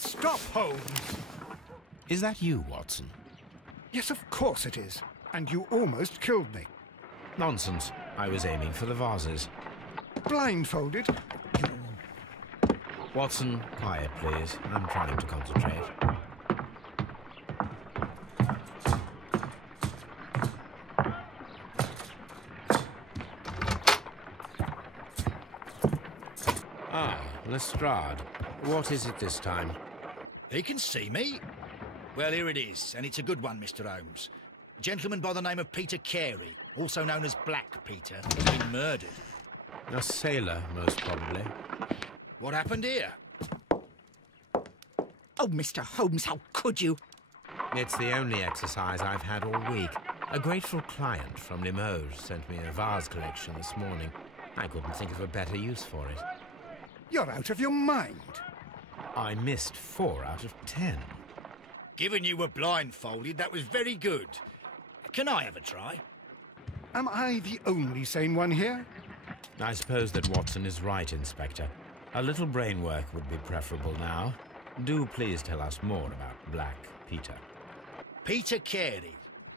Stop, Holmes! Is that you, Watson? Yes, of course it is. And you almost killed me. Nonsense. I was aiming for the vases. Blindfolded? Watson, quiet, please. I'm trying to concentrate. Ah, Lestrade. What is it this time? He can see me. Well, here it is, and it's a good one, Mr. Holmes. A gentleman by the name of Peter Carey, also known as Black Peter, has been murdered. A sailor, most probably. What happened here? Oh, Mr. Holmes, how could you? It's the only exercise I've had all week. A grateful client from Limoges sent me a vase collection this morning. I couldn't think of a better use for it. You're out of your mind. I missed 4 out of 10. Given you were blindfolded, that was very good. Can I have a try? Am I the only sane one here? I suppose that Watson is right, Inspector. A little brain work would be preferable now. Do please tell us more about Black Peter. Peter Carey,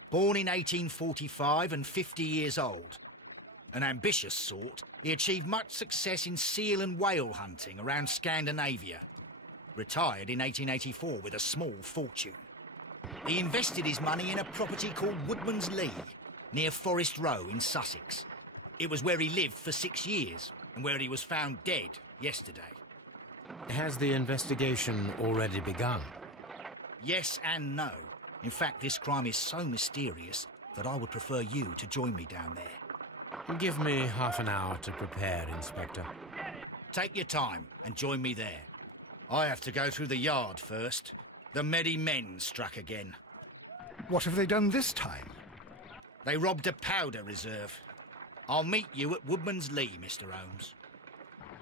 born in 1845 and 50 years old. An ambitious sort, he achieved much success in seal and whale hunting around Scandinavia. Retired in 1884 with a small fortune. He invested his money in a property called Woodman's Lee, near Forest Row in Sussex. It was where he lived for 6 years, and where he was found dead yesterday. Has the investigation already begun? Yes and no. In fact, this crime is so mysterious that I would prefer you to join me down there. Give me half an hour to prepare, Inspector. Take your time and join me there. I have to go through the yard first. The merry men struck again. What have they done this time? They robbed a powder reserve. I'll meet you at Woodman's Lee, Mr. Holmes.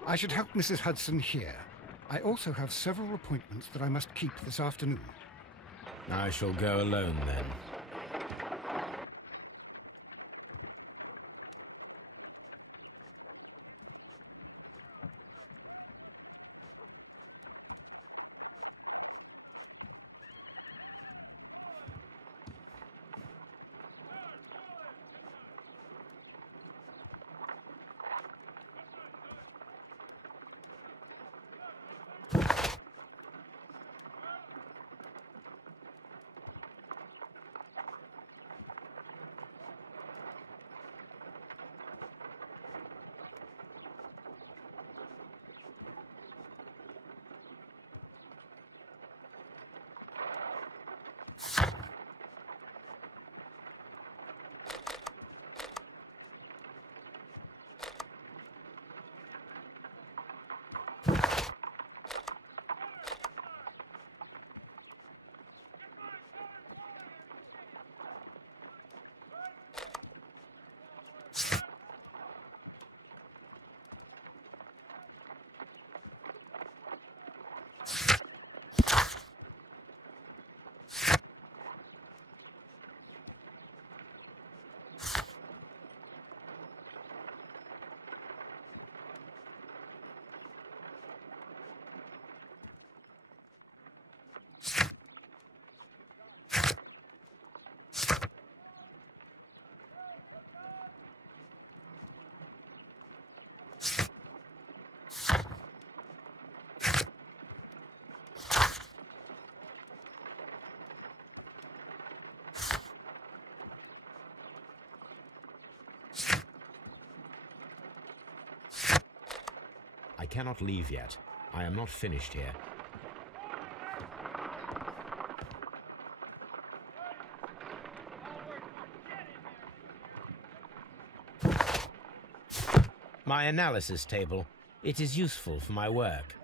I should help Mrs. Hudson here. I also have several appointments that I must keep this afternoon. I shall go alone, then. I cannot leave yet. I am not finished here. My analysis table. It is useful for my work.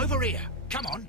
over here. Come on.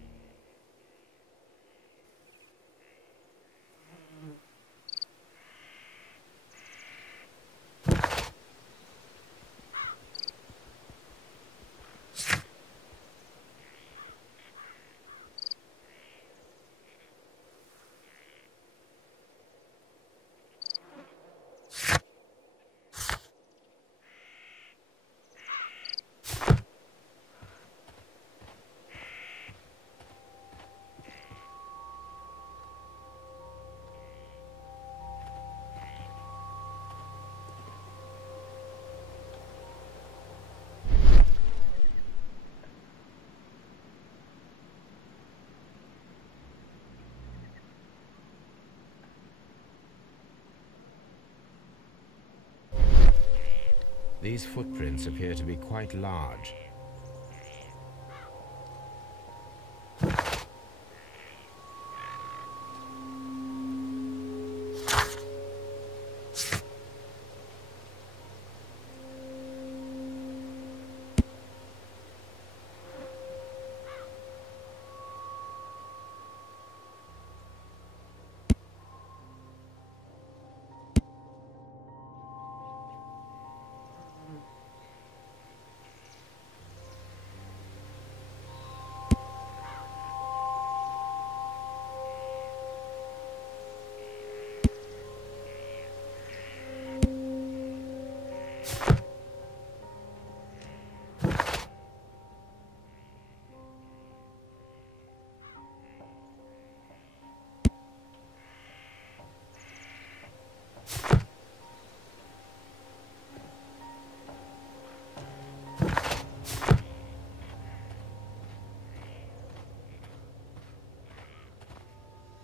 These footprints appear to be quite large.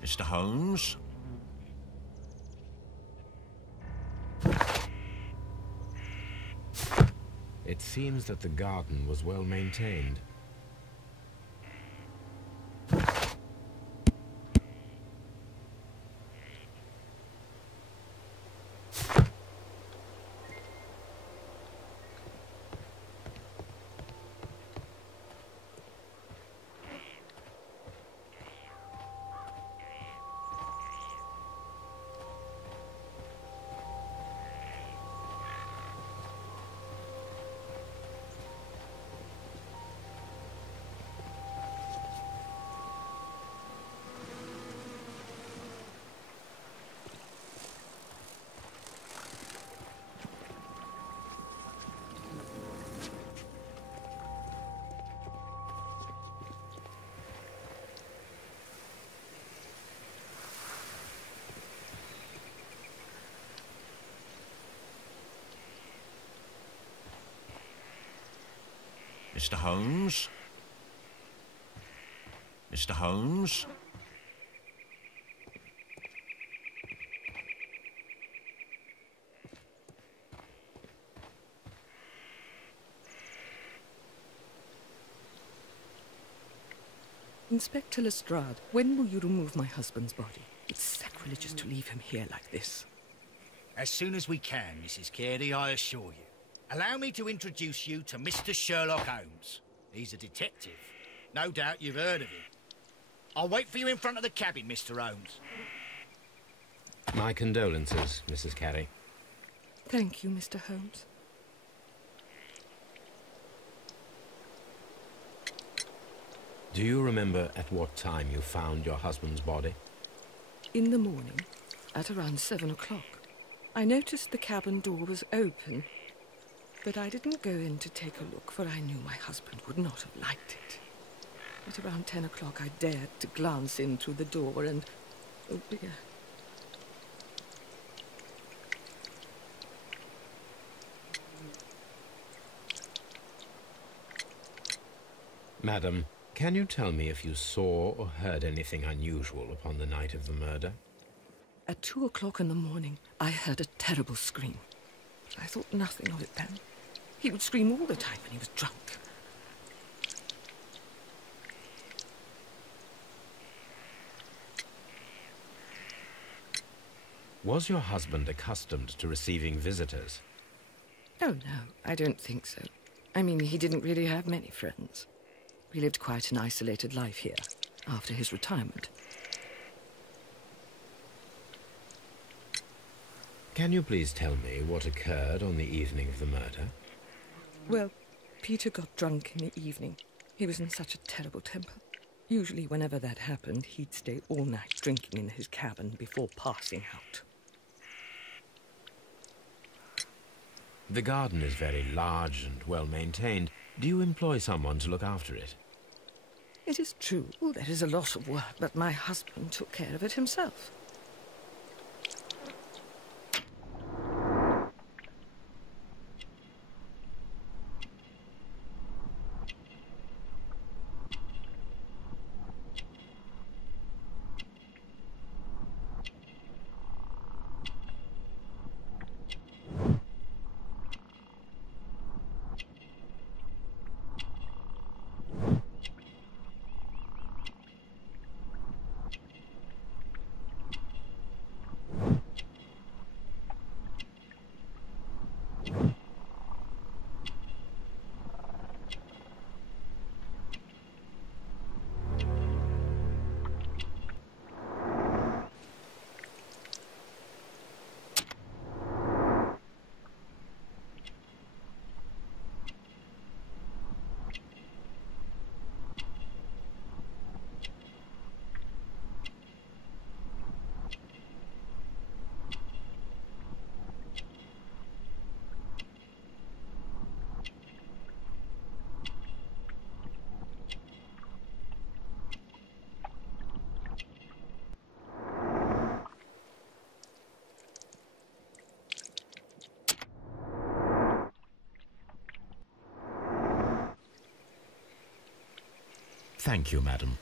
Mr. Holmes? It seems that the garden was well maintained. Mr. Holmes? Mr. Holmes? Inspector Lestrade, when will you remove my husband's body? It's sacrilegious to leave him here like this. As soon as we can, Mrs. Carey, I assure you. Allow me to introduce you to Mr. Sherlock Holmes. He's a detective. No doubt you've heard of him. I'll wait for you in front of the cabin, Mr. Holmes. My condolences, Mrs. Carey. Thank you, Mr. Holmes. Do you remember at what time you found your husband's body? In the morning, at around 7 o'clock. I noticed the cabin door was open, but I didn't go in to take a look, for I knew my husband would not have liked it. At around 10 o'clock, I dared to glance in through the door and... oh dear. Madam, can you tell me if you saw or heard anything unusual upon the night of the murder? At 2 o'clock in the morning, I heard a terrible scream. I thought nothing of it then. He would scream all the time when he was drunk. Was your husband accustomed to receiving visitors? Oh, no, I don't think so. I mean, he didn't really have many friends. He lived quite an isolated life here after his retirement. Can you please tell me what occurred on the evening of the murder? Well, Peter got drunk in the evening. He was in such a terrible temper. Usually, whenever that happened, he'd stay all night drinking in his cabin before passing out. The garden is very large and well maintained. Do you employ someone to look after it? It is true, there is a lot of work, but my husband took care of it himself. Thank you, madam.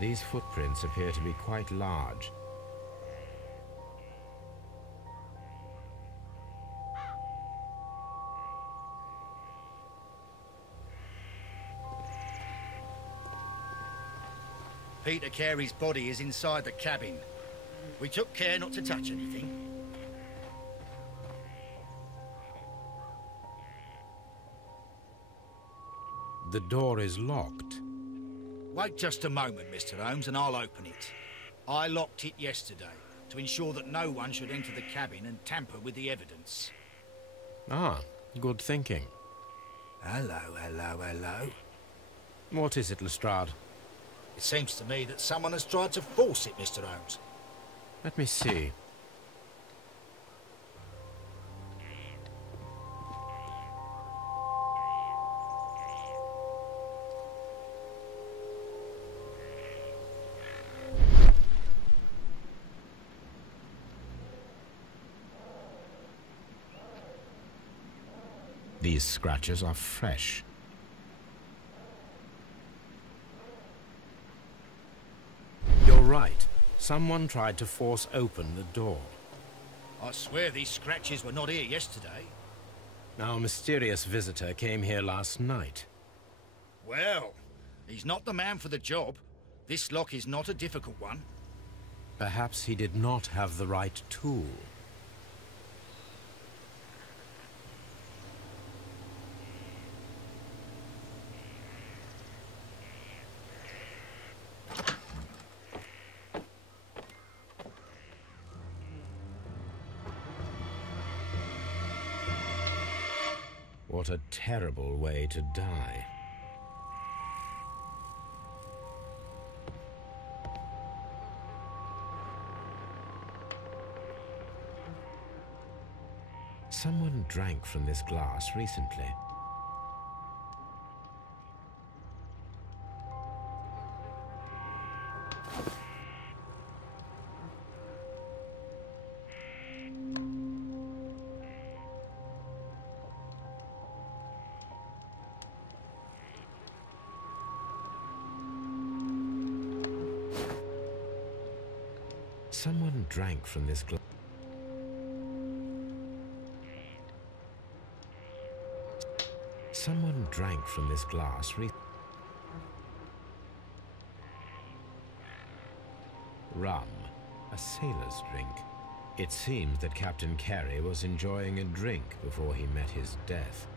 These footprints appear to be quite large. Peter Carey's body is inside the cabin. We took care not to touch anything. The door is locked. Wait just a moment, Mr. Holmes, and I'll open it. I locked it yesterday to ensure that no one should enter the cabin and tamper with the evidence. Ah, good thinking. Hello, hello, hello. What is it, Lestrade? It seems to me that someone has tried to force it, Mr. Holmes. Let me see. These scratches are fresh. right. Someone tried to force open the door. I swear these scratches were not here yesterday. Our mysterious visitor came here last night. Well, he's not the man for the job. This lock is not a difficult one. Perhaps he did not have the right tool. What a terrible way to die. Someone drank from this glass recently. Someone drank from this glass. Someone drank from this glass Rum, a sailor's drink. It seems that Captain Carey was enjoying a drink before he met his death.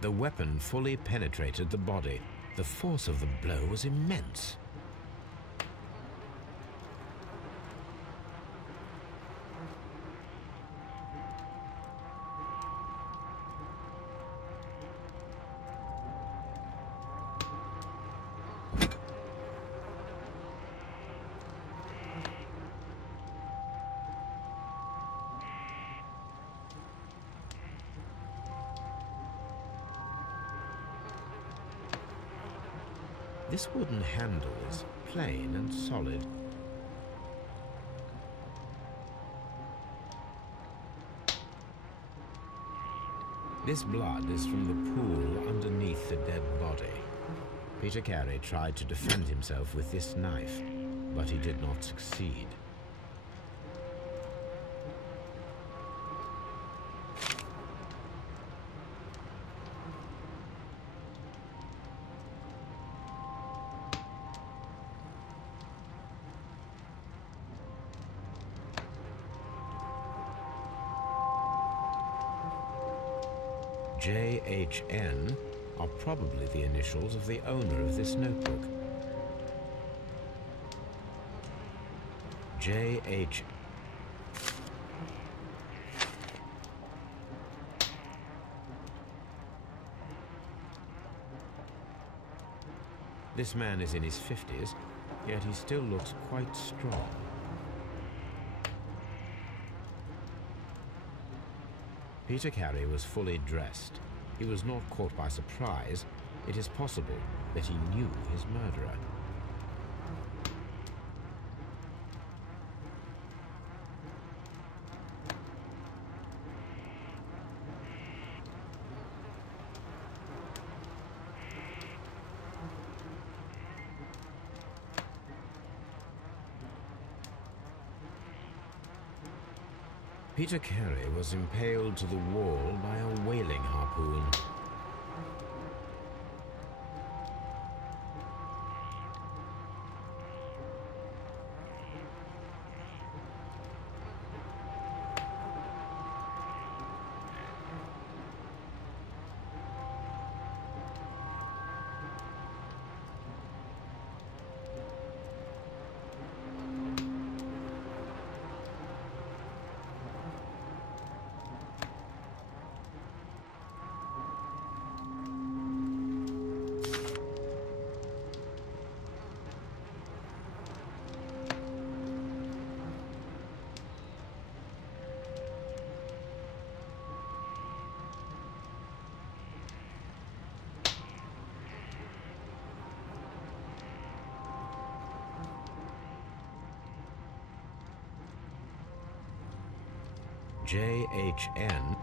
The weapon fully penetrated the body. The force of the blow was immense. This wooden handle is plain and solid. This blood is from the pool underneath the dead body. Peter Carey tried to defend himself with this knife, but he did not succeed. JHN are probably the initials of the owner of this notebook. JH. This man is in his 50s, yet he still looks quite strong. Peter Carey was fully dressed. He was not caught by surprise. It is possible that he knew his murderer. Peter Carey was impaled to the wall by a whaling harpoon. JHN.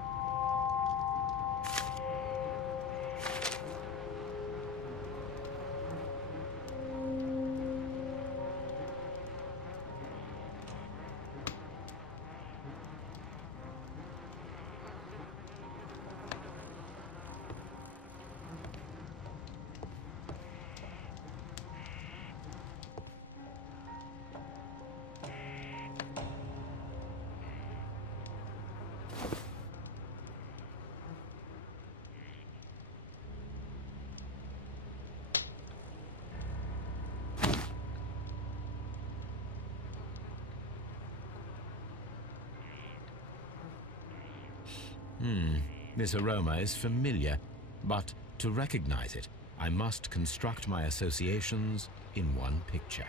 This aroma is familiar, but to recognize it, I must construct my associations in one picture.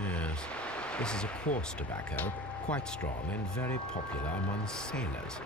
Yes. This is a coarse tobacco, quite strong and very popular among sailors.